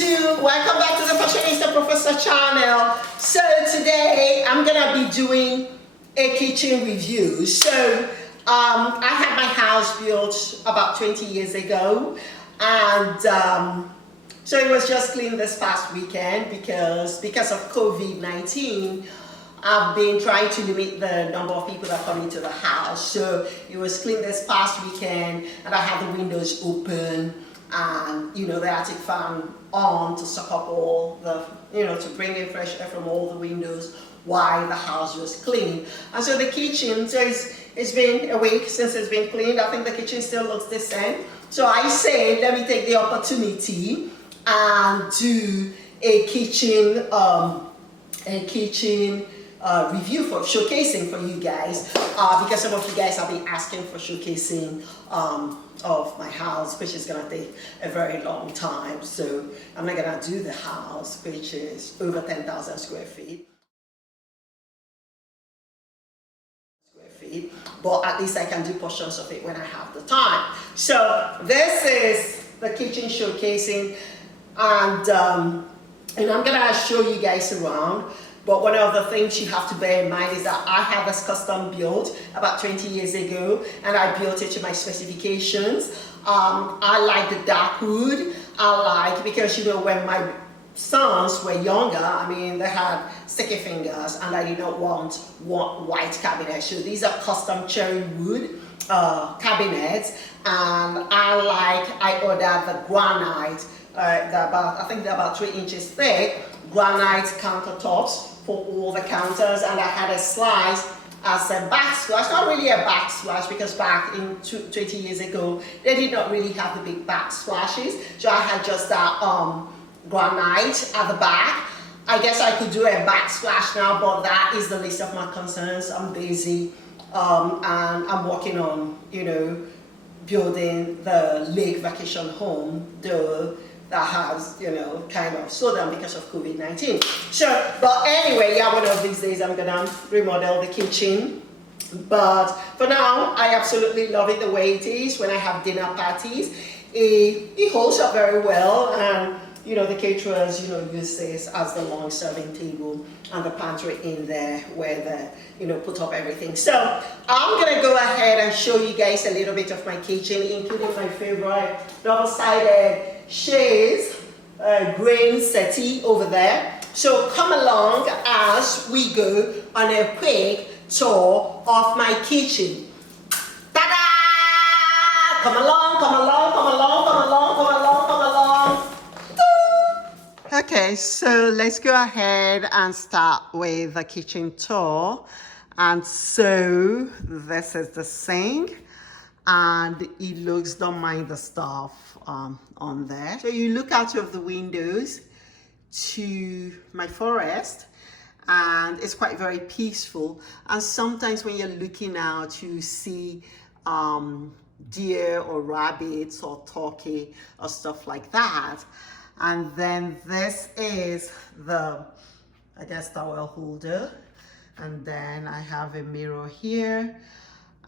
Welcome back to the Fashionista Professor channel. So today I'm gonna be doing a kitchen review. So I had my house built about 20 years ago, and so it was just cleaned this past weekend because of COVID-19. I've been trying to limit the number of people that come into the house. So it was cleaned this past weekend, and I had the windows open and the attic fan on to suck up all the, to bring in fresh air from all the windows while the house was clean. And so the kitchen, so it's been a week since it's been cleaned. I think the kitchen still looks the same. So I said, let me take the opportunity and do a kitchen review for showcasing for you guys, because some of you guys have been asking for showcasing of my house, which is gonna take a very long time. So I'm not gonna do the house, which is over 10,000 square feet. But at least I can do portions of it when I have the time. So this is the kitchen showcasing, and I'm gonna show you guys around. But one of the things you have to bear in mind is that I had this custom built about 20 years ago, and I built it to my specifications. I like the dark wood. Because when my sons were younger, they had sticky fingers, and I did not want white cabinets. So these are custom cherry wood cabinets, and I ordered the granite. I think they're about 3 inches thick, granite countertops for all the counters, and I had a slice as a backsplash. Not really a backsplash, because back in 20 years ago they did not really have the big backsplashes. So I had just that granite at the back. I guess I could do a backsplash now, but that is the least of my concerns. I'm busy and I'm working on building the lake vacation home, that has, kind of slowed down because of COVID-19. Sure, but anyway, one of these days I'm gonna remodel the kitchen. But for now, I absolutely love it the way it is. When I have dinner parties, it holds up very well, and the caterers, use this as the long serving table, and the pantry in there where they, put up everything. So I'm gonna go ahead and show you guys a little bit of my kitchen, including my favorite double-sided chaise grain settee over there. So come along as we go on a quick tour of my kitchen. Ta-da! Come along, come along, come along, come along, come along, come along. Okay, so let's go ahead and start with the kitchen tour. And so this is the sink, and it looks, don't mind the stuff on there. So you look out of the windows to my forest, and it's quite very peaceful. And sometimes when you're looking out, you see deer or rabbits or turkey or stuff like that. And then this is the, towel holder. And then I have a mirror here.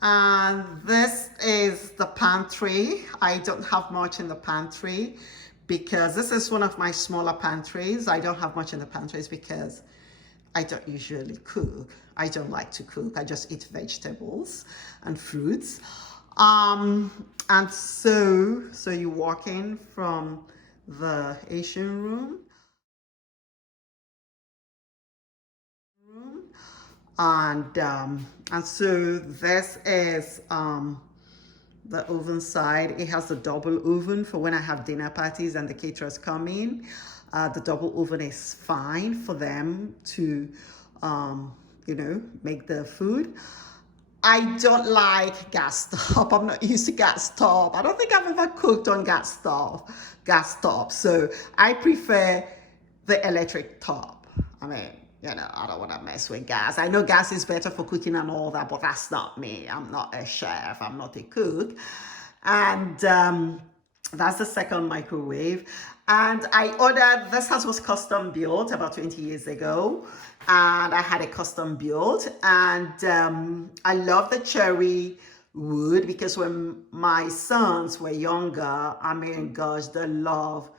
And this is the pantry. I don't have much in the pantry because this is one of my smaller pantries. I don't have much in the pantries because I don't usually cook. I don't like to cook. I just eat vegetables and fruits. And so you walk in from the Asian room. And so this is the oven side. It has a double oven for when I have dinner parties and the caterers come in. The double oven is fine for them to make the food. I don't like gas stove. I'm not used to gas stove. I don't think I've ever cooked on gas stove. So I prefer the electric top. I don't want to mess with gas. I know gas is better for cooking and all that, but that's not me. I'm not a chef. I'm not a cook. And that's the second microwave. And I ordered, this house was custom built about 20 years ago. And I had a custom built. And I love the cherry wood because when my sons were younger, gosh, they love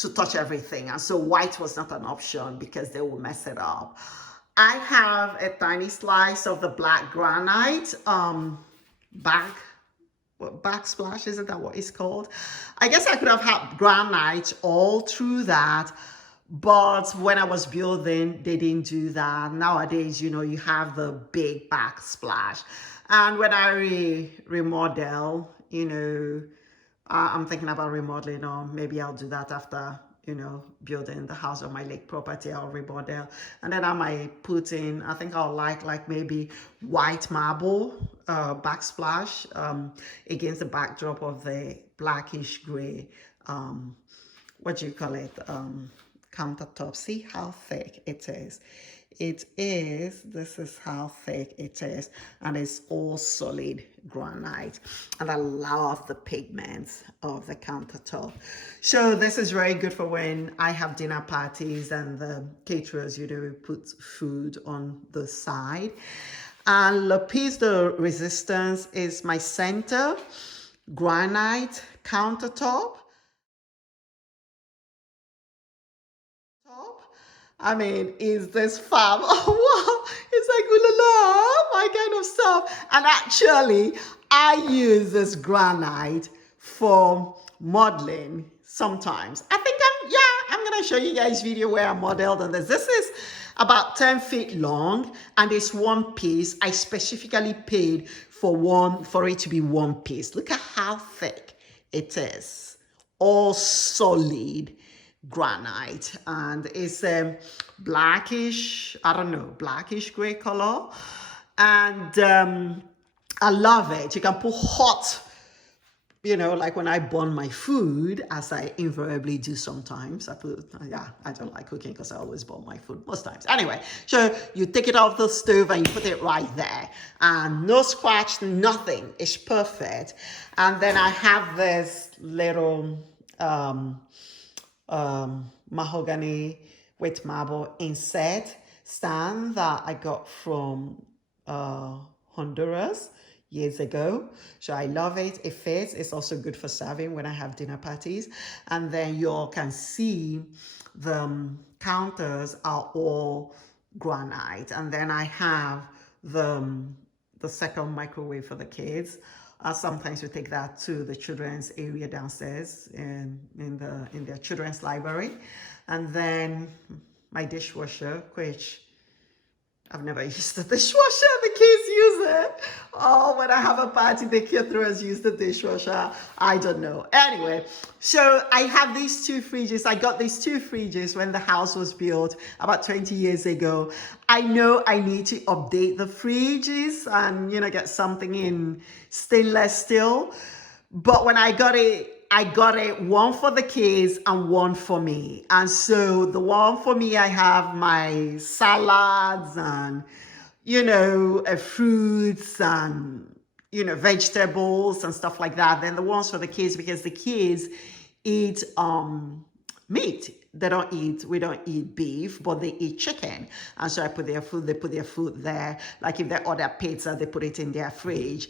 to touch everything. And so white was not an option because they will mess it up. I have a tiny slice of the black granite backsplash, isn't that what it's called? I guess I could have had granite all through that, but when I was building, they didn't do that. Nowadays, you know, you have the big backsplash. And when I remodel, you know, I'm thinking about remodeling, or maybe I'll do that after, you know, building the house on my lake property. I'll remodel, and then I might put in, I think I'll like maybe white marble backsplash against the backdrop of the blackish gray, what do you call it, countertop. See how thick it is. This is how thick it is, and it's all solid granite, and I love the pigments of the countertop. So this is very good for when I have dinner parties and the caterers, you know, put food on the side. And Le Piece de Resistance is my center granite countertop. I mean, is this fab? Oh, wow. It's like, ooh la la, my kind of stuff. And actually, I use this granite for modeling sometimes. I think I'm going to show you guys video where I modeled on this. This is about 10 feet long, and it's one piece. I specifically paid for it to be one piece. Look at how thick it is. All solid granite, and it's a blackish, I don't know, blackish gray color, and I love it. You can put hot, you know, like when I burn my food, as I invariably do sometimes. I don't like cooking because I always burn my food most times. Anyway, so you take it off the stove and you put it right there, and no scratch, nothing. It's perfect. And then I have this little mahogany with marble inset stand that I got from Honduras years ago. So I love it. It fits. It's also good for serving when I have dinner parties. And then you all can see the counters are all granite. And then I have the second microwave for the kids. Sometimes we take that to the children's area downstairs in their children's library. And then my dishwasher, which I've never used the dishwasher. The kids use it. Oh, when I have a party, the caterers use the dishwasher. I don't know. Anyway, so I have these two fridges. I got these two fridges when the house was built about 20 years ago. I know I need to update the fridges and, you know, get something in stainless steel. But when I got it one for the kids and one for me. And so the one for me, I have my salads and, you know, fruits and, you know, vegetables and stuff like that. Then the ones for the kids, because the kids eat meat. We don't eat beef, but they eat chicken. And so I put their food, they put their food there. Like if they order pizza, they put it in their fridge.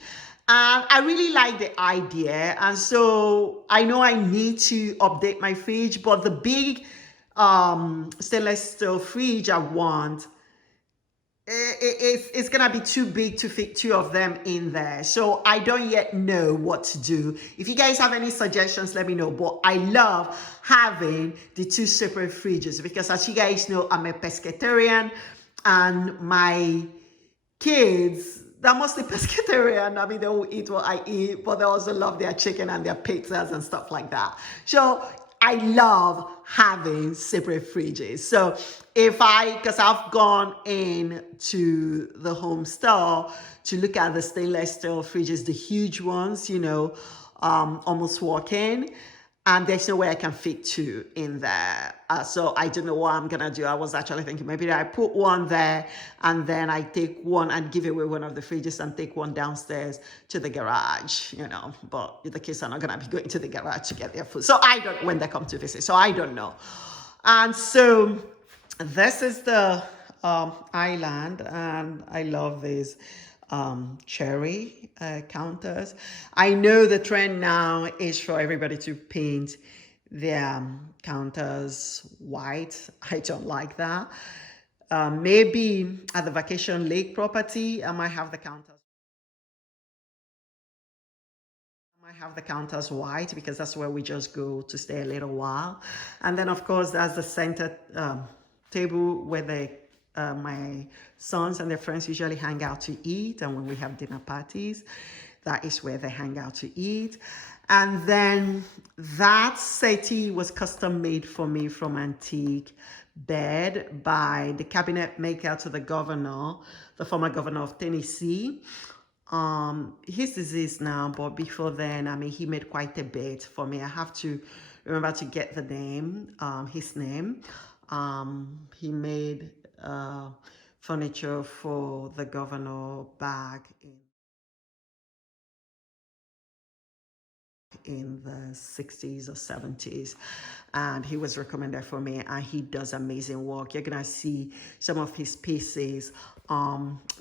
And I really like the idea. And so I know I need to update my fridge, but the big stainless steel fridge I want, it's going to be too big to fit two of them in there. So I don't yet know what to do. If you guys have any suggestions, let me know. But I love having the two separate fridges because, as you guys know, I'm a pescatarian, and my kids, they're mostly pescatarian. I mean, they will eat what I eat, but they also love their chicken and their pizzas and stuff like that. So I love having separate fridges. So because I've gone into the home store to look at the stainless steel fridges, the huge ones, you know, almost walk in, and there's no way I can fit two in there. So I don't know what I'm going to do. I was actually thinking maybe I put one there and then I take one and give away one of the fridges and take one downstairs to the garage, you know. But the kids are not going to be going to the garage to get their food. So I don't, when they come to visit. So I don't know. And so this is the island, and I love these cherry counters. I know the trend now is for everybody to paint their counters white. I don't like that. Maybe at the vacation lake property, I might have the counters. White because that's where we just go to stay a little while. And then of course that's the center table where my sons and their friends usually hang out to eat, and when we have dinner parties, that is where they hang out to eat. And then that settee was custom made for me from antique bed by the cabinet maker to the governor, the former governor of Tennessee. He's deceased now, but before then, I mean, he made quite a bit for me. I have to remember to get the name, his name. He made furniture for the governor back in the 60s or 70s, and he was recommended for me, and he does amazing work. You're gonna see some of his pieces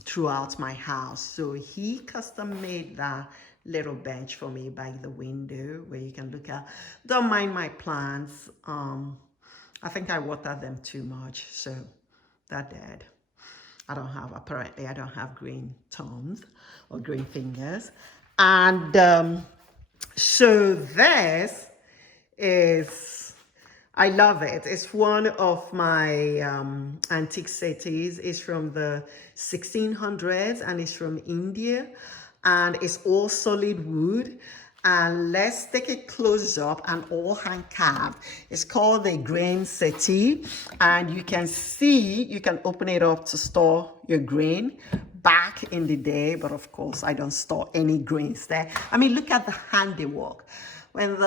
throughout my house. So he custom made that little bench for me by the window where you can look at. Don't mind my plants. I think I watered them too much, so they're dead. Apparently I don't have green thumbs or green fingers. And so this is, I love it. It's one of my antique settees. It's from the 1600s and it's from India, and it's all solid wood. And let's take a close up and all hand carved. It's called the grain settee, and you can see, you can open it up to store your grain. Back in the day, but of course I don't store any grains there. I mean, look at the handiwork. When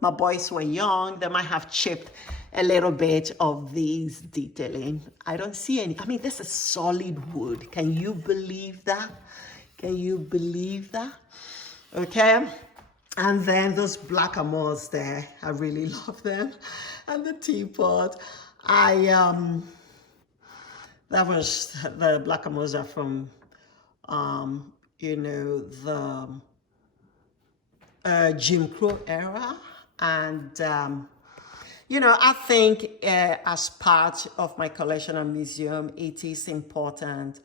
my boys were young, they might have chipped a little bit of these detailing. I don't see any. I mean, this is solid wood. Can you believe that? Can you believe that? Okay. And then those blackamoors there, I really love them. And the teapot, that was, the blackamoors are from you know, the Jim Crow era. And, you know, I think as part of my collection and museum, it is important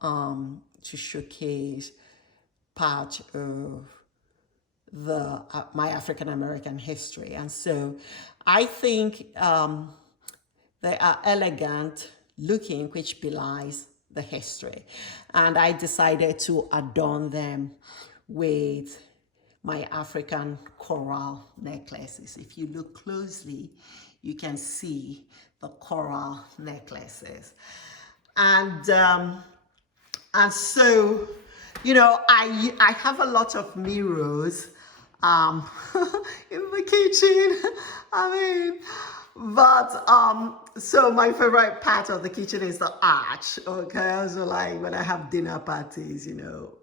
to showcase part of the my African-American history. And so I think they are elegant looking, which belies the history. And I decided to adorn them with my African coral necklaces. If you look closely, you can see the coral necklaces. And so, you know, I have a lot of mirrors in the kitchen. I mean, but so my favorite part of the kitchen is the arch. Okay, so like when I have dinner parties, you know,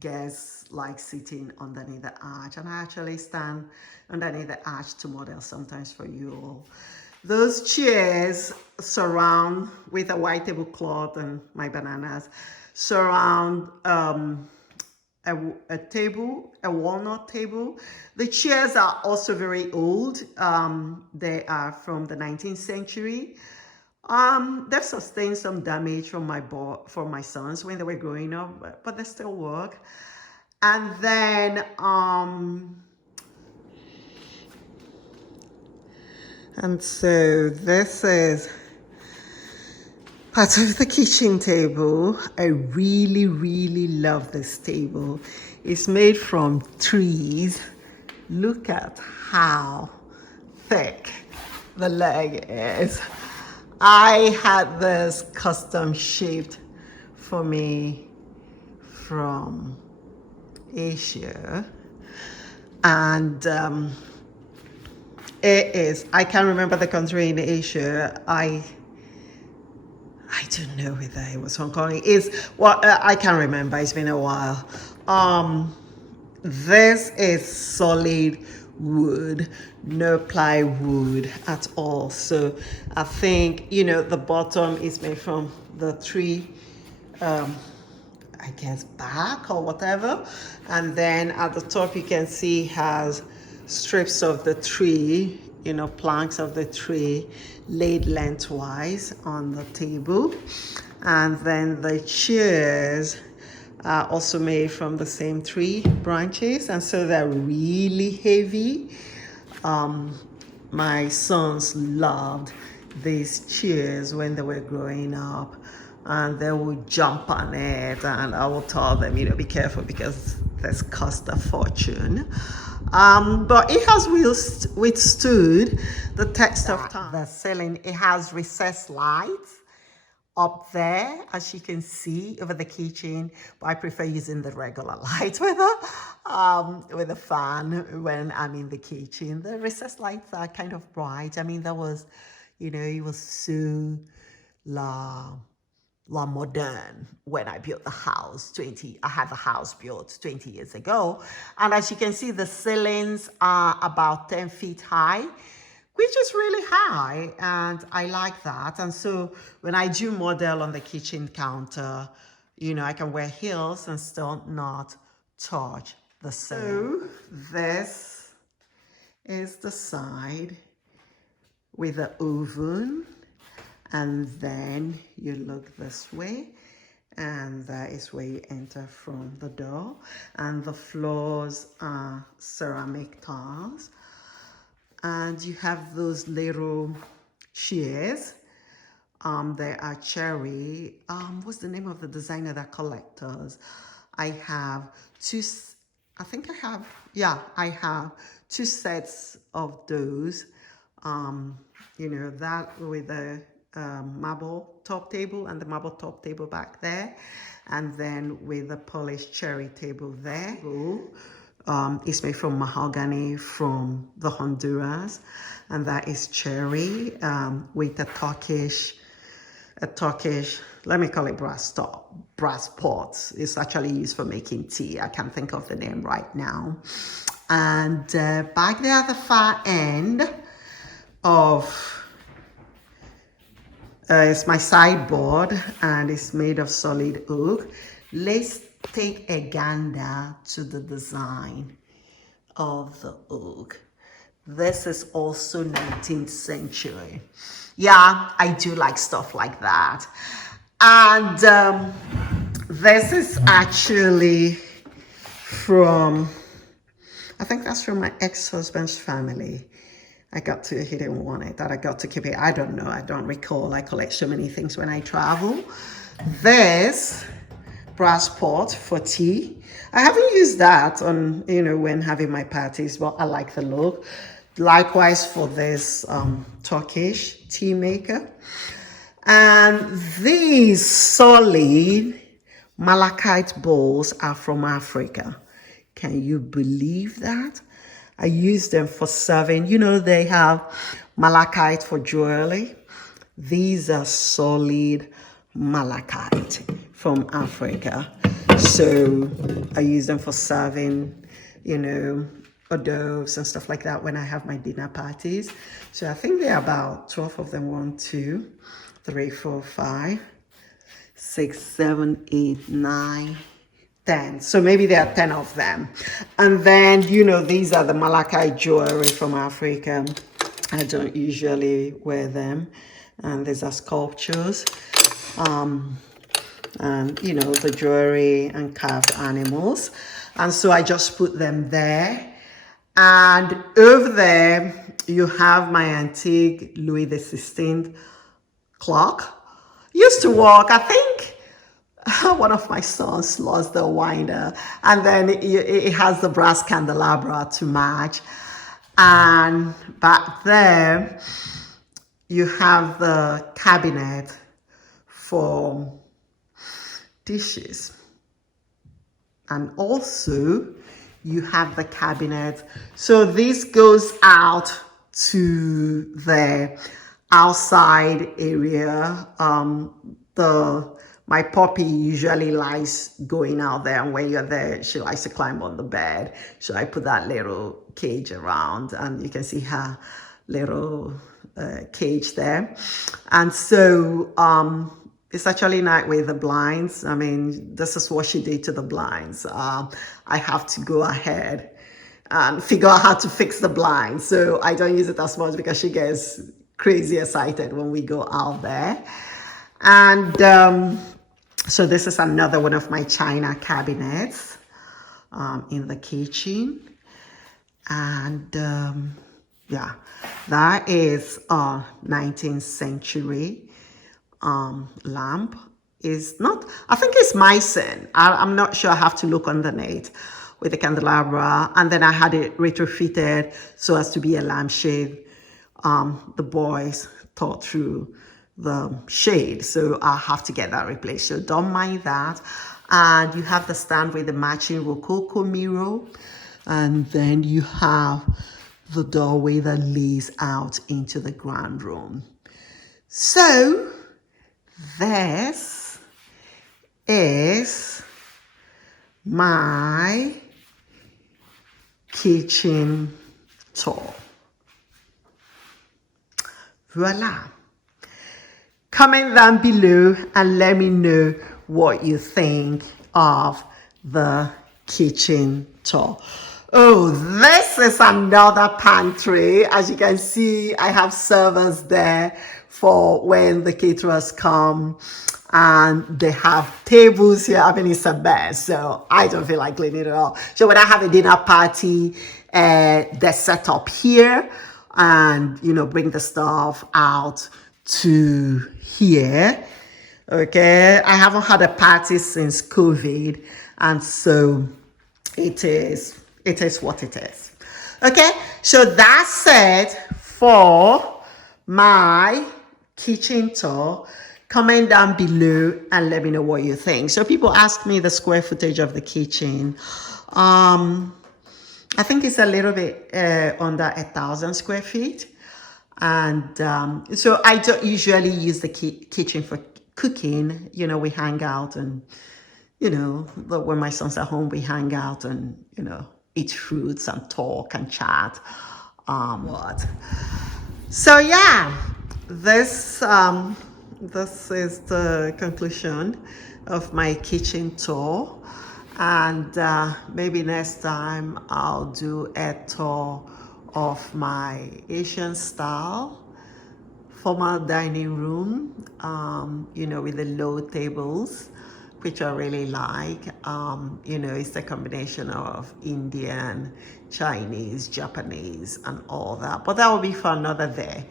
guests like sitting underneath the arch, and I actually stand underneath the arch to model sometimes for you all. Those chairs surround, with a white tablecloth and my bananas, surround a table, a walnut table. The chairs are also very old. They are from the 19th century. They've sustained some damage from my sons when they were growing up, but they still work. And then and so this is part of the kitchen table. I really, really love this table. It's made from trees. Look at how thick the leg is. I had this custom shaped for me from Asia. And it is, I can't remember the country in Asia. I don't know whether it was Hong Kong. I can't remember. It's been a while. This is solid wood, no plywood at all. So I think, you know, the bottom is made from the tree, I guess bark or whatever. And then at the top you can see has strips of the tree, you know, planks of the tree laid lengthwise on the table. And then the chairs are also made from the same tree branches, and so they're really heavy. My sons loved these chairs when they were growing up, and they would jump on it, and I will tell them, you know, be careful because this cost a fortune. But it has withstood the test of time. The ceiling, it has recessed lights up there, as you can see, over the kitchen, but I prefer using the regular light with a fan when I'm in the kitchen. The recessed lights are kind of bright. I mean, that was, you know, it was so la modern when I built the house. I had the house built 20 years ago, and as you can see, the ceilings are about 10 feet high, which is really high, and I like that. And so when I do model on the kitchen counter, you know, I can wear heels and still not touch the ceiling. So this is the side with the oven, and then you look this way, and that is where you enter from the door, and the floors are ceramic tiles. And you have those little chairs. They are cherry. What's the name of the designer that collectors? I have two sets of those. You know, that with the marble top table and the marble top table back there, and then with the polished cherry table there. It's made from mahogany from the Honduras, and that is cherry with a Turkish, let me call it brass pot. It's actually used for making tea. I can't think of the name right now. And back there at the far end of it's my sideboard, and it's made of solid oak. Let's take a gander to the design of the oak. This is also 19th century. Yeah, I do like stuff like that. And this is actually from, I think that's from my ex-husband's family. He didn't want it, that I got to keep it. I don't know, I don't recall. I collect so many things when I travel. This brass pot for tea. I haven't used that on, you know, when having my parties, but I like the look. Likewise for this Turkish tea maker. And these solid malachite bowls are from Africa. Can you believe that? I use them for serving. You know, they have malachite for jewelry. These are solid malachite from Africa. So I use them for serving, you know, hors d'oeuvres and stuff like that when I have my dinner parties. So I think there are about 12 of them. 1, 2, 3, 4, 5, 6, 7, 8, 9, 10. So maybe there are 10 of them. And then, you know, these are the malachite jewelry from Africa. I don't usually wear them. And these are sculptures. And, you know, the jewelry and carved animals. And so I just put them there. And over there, you have my antique Louis XVI clock. Used to work, I think, one of my sons lost the winder, and then it has the brass candelabra to match. And back there, you have the cabinet for dishes. And also, you have the cabinet. So this goes out to the outside area. My puppy usually likes going out there, and when you're there, she likes to climb on the bed. So I put that little cage around, and you can see her little cage there. And so it's actually nice with the blinds. I mean, this is what she did to the blinds. I have to go ahead and figure out how to fix the blind. So I don't use it as much because she gets crazy excited when we go out there. And so this is another one of my china cabinets in the kitchen. And yeah, that is a 19th century lamp. Is not, I think it's Meissen. I'm not sure, I have to look on the net, with the candelabra. And then I had it retrofitted so as to be a lampshade. The boys thought through the shade, so I'll have to get that replaced. So don't mind that. And you have the stand with the matching Rococo mirror. And then you have the doorway that leads out into the grand room. So this is my kitchen tour. Voila. Comment down below and let me know what you think of the kitchen tour. Oh, this is another pantry. As you can see, I have servers there for when the caterers come. And they have tables here. I mean, it's a mess, so I don't feel like cleaning it all. So when I have a dinner party, they set up here and, you know, bring the stuff out to here. Okay, I haven't had a party since COVID, and so it is what it is. Okay, so that's it for my kitchen tour. Comment down below and let me know what you think. So people ask me the square footage of the kitchen. I think it's a little bit under 1,000 square feet. And so I don't usually use the kitchen for cooking. You know, we hang out and, you know, when my son's at home, we hang out and, you know, eat fruits and talk and chat. So yeah, this is the conclusion of my kitchen tour, and maybe next time I'll do a tour of my Asian style formal dining room, you know, with the low tables, which I really like. You know, it's a combination of Indian, Chinese, Japanese, and all that, but that will be for another day.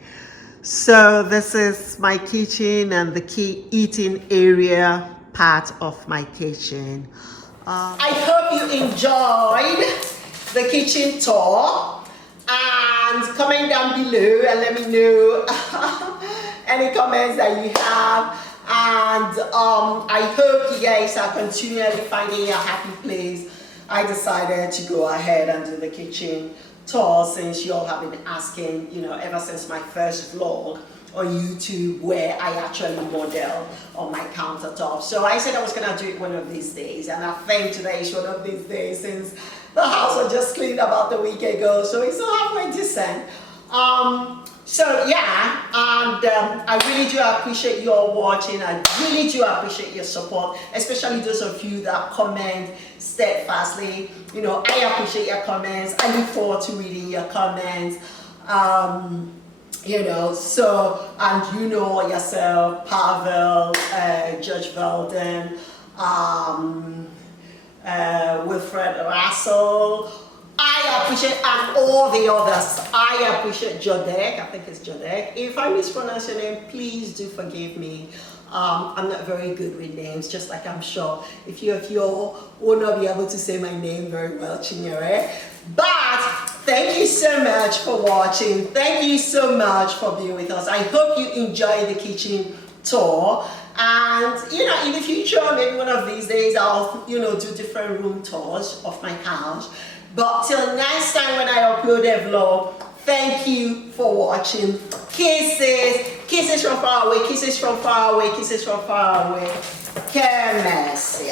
So this is my kitchen and the key eating area part of my kitchen. I hope you enjoyed the kitchen tour, and comment down below and let me know any comments that you have. And I hope you guys are continually finding your happy place. I decided to go ahead and do the kitchen tour since you all have been asking, you know, ever since my first vlog on YouTube where I actually model on my countertop. So I said I was gonna do it one of these days, and I think today is one of these days since the house was just cleaned about a week ago, so it's halfway decent. So yeah, and I really do appreciate you all watching. I really do appreciate your support, especially those of you that comment steadfastly. You know, I appreciate your comments. I look forward to reading your comments. You know, so, and you know yourself, Pavel, Judge Velden, Wilfred Russell, I appreciate, and all the others. I appreciate Jodek, I think it's Jodek. If I mispronounce your name, please do forgive me. I'm not very good with names, just like I'm sure if you will not be able to say my name very well, Chinyere. But thank you so much for watching. Thank you so much for being with us. I hope you enjoy the kitchen tour. And, you know, in the future, maybe one of these days, I'll, you know, do different room tours of my house. But till next time when I upload a vlog, thank you for watching. Kisses. Kisses from far away. Kisses from far away. Kisses from far away. Que merci.